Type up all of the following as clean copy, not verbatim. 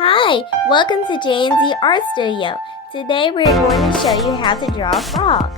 Hi, welcome to J&Z Art Studio. Today we're going to show you how to draw a frog.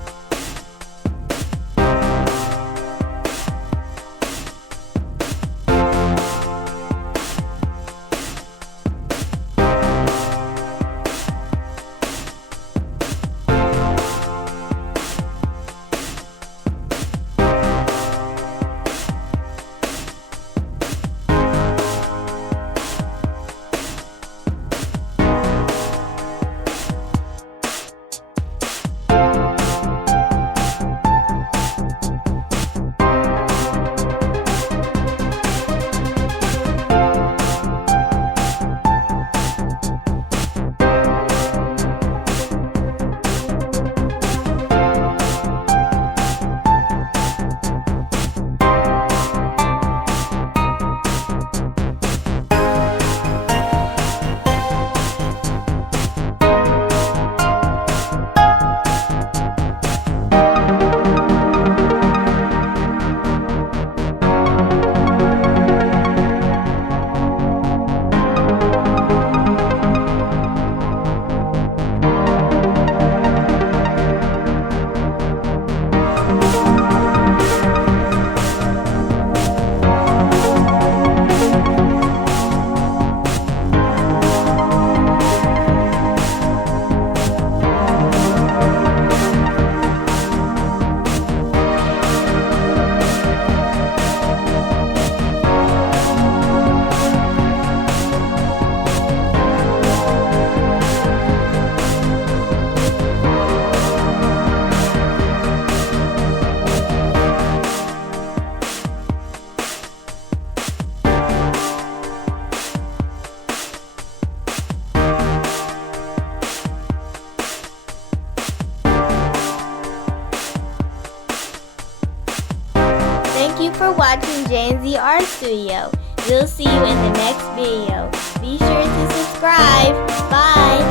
Thank you for watching J&Z Art Studio. We'll see you in the next video. Be sure to subscribe. Bye!